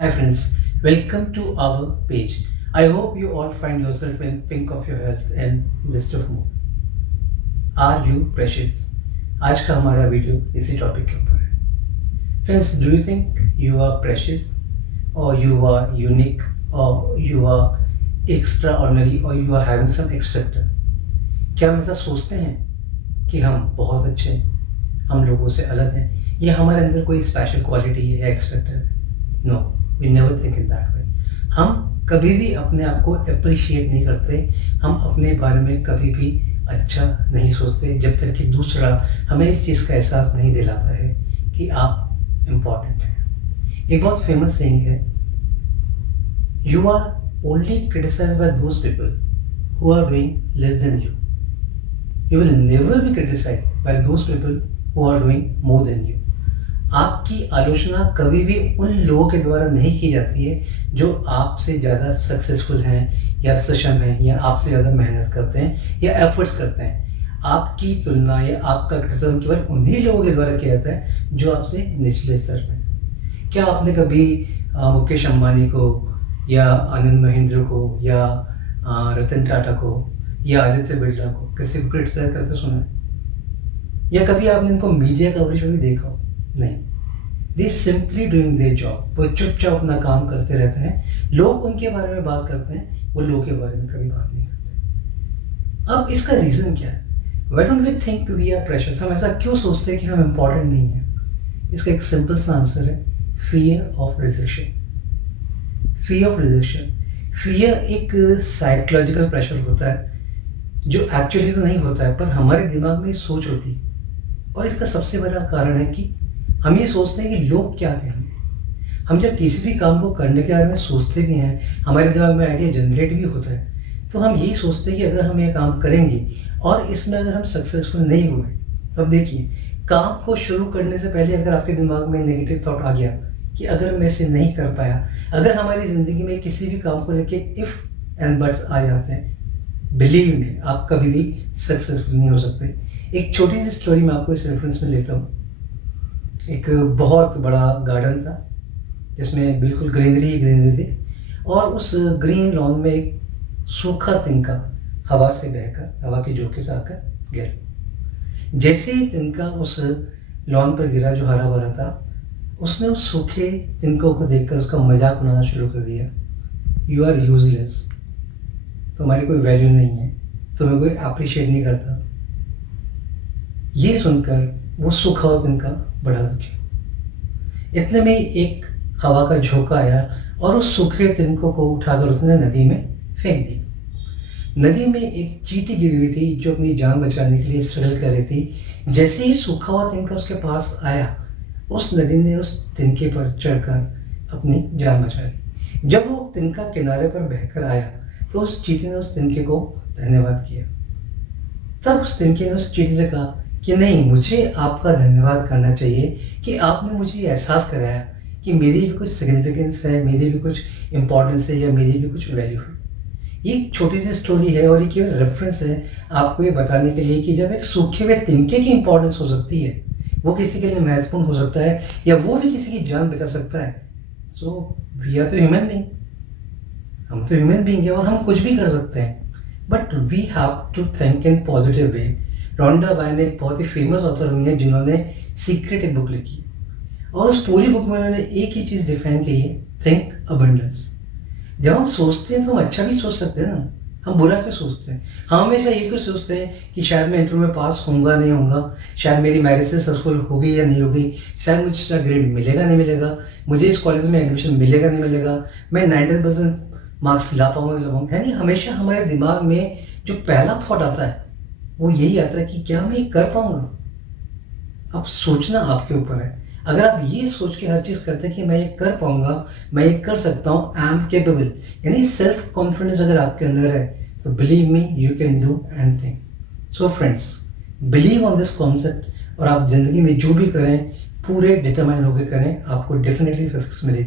Hi friends, welcome to our page. I hope you all find yourself in pink of your health and best of mood. Are you precious? आज का हमारा video इसी topic के ऊपर है. Friends, do you think you are precious or you are unique or you are extraordinary or you are having some X factor? क्या हम ऐसा सोचते हैं कि हम बहुत अच्छे हैं, हम लोगों से अलग हैं, या हमारे अंदर कोई स्पेशल क्वालिटी है या एक्स फैक्टर है? No, we never think in that way. हम कभी भी अपने आप को अप्रिशिएट नहीं करते, हम अपने बारे में कभी भी अच्छा नहीं सोचते जब तक कि दूसरा हमें इस चीज़ का एहसास नहीं दिलाता है कि आप इम्पॉर्टेंट हैं. एक बहुत फेमस सेइंग है, you are only criticized by those people who are doing less than you. You will never be criticized by those people who are doing more than you. आपकी आलोचना कभी भी उन लोगों के द्वारा नहीं की जाती है जो आपसे ज़्यादा सक्सेसफुल हैं या सक्षम हैं या आपसे ज़्यादा मेहनत करते हैं या एफर्ट्स करते हैं. आपकी तुलना या आपका क्रिटिसिज्म केवल उन्हीं लोगों के द्वारा किया जाता है जो आपसे निचले स्तर में. क्या आपने कभी मुकेश अंबानी को या आनंद महिंद्रा को या रतन टाटा को या आदित्य बिरला को किसी को क्रिटिसाइज करते सुना है? या कभी आपने इनको मीडिया कवरेज में भी देखा हो? नहीं. दे सिंपली डूइंग देयर जॉब. वो चुपचाप अपना काम करते रहते हैं. लोग उनके बारे में बात करते हैं, वो लोगों के बारे में कभी बात नहीं करते. अब इसका रीज़न क्या है? Why don't we think we are precious? हम ऐसा क्यों सोचते हैं कि हम इम्पॉर्टेंट नहीं हैं? इसका एक सिंपल सा आंसर है, fear of rejection. Fear of rejection. Fear एक साइकोलॉजिकल प्रेशर होता है जो एक्चुअली तो नहीं होता है, पर हमारे दिमाग में सोच होती है. और इसका सबसे बड़ा कारण है कि हम ये सोचते हैं कि लोग क्या कहेंगे. हम जब किसी भी काम को करने के बारे में सोचते भी हैं, हमारे दिमाग में आइडिया जनरेट भी होता है, तो हम यही सोचते हैं कि अगर हम ये काम करेंगे और इसमें अगर हम सक्सेसफुल नहीं हुए, अब देखिए, काम को शुरू करने से पहले अगर आपके दिमाग में नेगेटिव थॉट आ गया कि अगर मैं इसे नहीं कर पाया, अगर हमारी ज़िंदगी में किसी भी काम को लेके इफ़ एंड बट्स आ जाते हैं, बिलीव में आप कभी भी सक्सेसफुल नहीं हो सकते. एक छोटी सी स्टोरी मैं आपको इस रेफरेंस में लेता हूँ. एक बहुत बड़ा गार्डन था जिसमें बिल्कुल ग्रीनरी ही ग्रीनरी थी, और उस ग्रीन लॉन में एक सूखा तिनका हवा से बहकर, हवा के झोंके से आकर गिरा. जैसे ही तिनका उस लॉन पर गिरा जो हरा भरा था, उसने उस सूखे तिनकों को देखकर उसका मजाक उड़ाना शुरू कर दिया. यू आर यूजलेस, तुम्हारी कोई वैल्यू नहीं है, तुम्हें कोई अप्रिशिएट नहीं करता. ये सुनकर वो सूखा हुआ तिनका बड़ा दुखी. इतने में एक हवा का झोंका आया और उस सूखे तिनकों को उठाकर उसने नदी में फेंक दी. नदी में एक चींटी गिरी हुई थी जो अपनी जान बचाने के लिए स्ट्रगल कर रही थी. जैसे ही सूखा हुआ तिनका उसके पास आया, उस नदी ने उस तिनके पर चढ़कर अपनी जान बचा ली. जब वो तिनका किनारे पर बहकर आया तो उस चींटी ने उस तिनके को धन्यवाद किया. तब उस तिनके ने उस चींटी से कहा कि नहीं, मुझे आपका धन्यवाद करना चाहिए कि आपने मुझे ये एहसास कराया कि मेरी भी कुछ सिग्निफिकेंस है, मेरी भी कुछ इम्पोर्टेंस है या मेरी भी कुछ वैल्यू है. ये एक छोटी सी स्टोरी है और ये केवल रेफरेंस है आपको ये बताने के लिए कि जब एक सूखे हुए तिनके की इम्पोर्टेंस हो सकती है, वो किसी के लिए महत्वपूर्ण हो सकता है या वो भी किसी की जान बचा सकता है. सो वी आर तो ह्यूमन बीइंग, हम तो ह्यूमन बीइंग है और हम कुछ भी कर सकते हैं. But we have to think in positive way. Rhonda Byrne एक बहुत ही फेमस ऑथर हुई है जिन्होंने सीक्रेट एक बुक लिखी, और उस पूरी बुक में उन्होंने एक ही चीज़ डिफाइन की है, थिंक अबंडेंस. जब हम सोचते हैं तो हम अच्छा भी सोच सकते हैं ना, हम बुरा क्यों सोचते हैं? हम हमेशा ये क्यों सोचते हैं कि शायद मैं इंटरव्यू में पास होऊंगा नहीं होऊंगा, शायद मेरी मैरिज सक्सेसफुल होगी या नहीं होगी, शायद मुझे इसका ग्रेड मिलेगा नहीं मिलेगा, मुझे इस कॉलेज में एडमिशन मिलेगा नहीं मिलेगा, मैं 90% मार्क्स ला पाऊंगा. है नहीं, हमेशा हमारे दिमाग में जो पहला थॉट आता है वो यही आता है कि क्या मैं ये कर पाऊंगा. अब सोचना आपके ऊपर है. अगर आप ये सोच के हर चीज़ करते हैं कि मैं ये कर पाऊंगा, मैं ये कर सकता हूँ, आई एम केपेबल, यानी सेल्फ कॉन्फिडेंस अगर आपके अंदर है, तो believe me, you can do anything. So friends, believe on this concept और आप ज़िंदगी में जो भी करें पूरे डिटरमाइन होकर करें, आपको डेफिनेटली सक्सेस मिलेगी.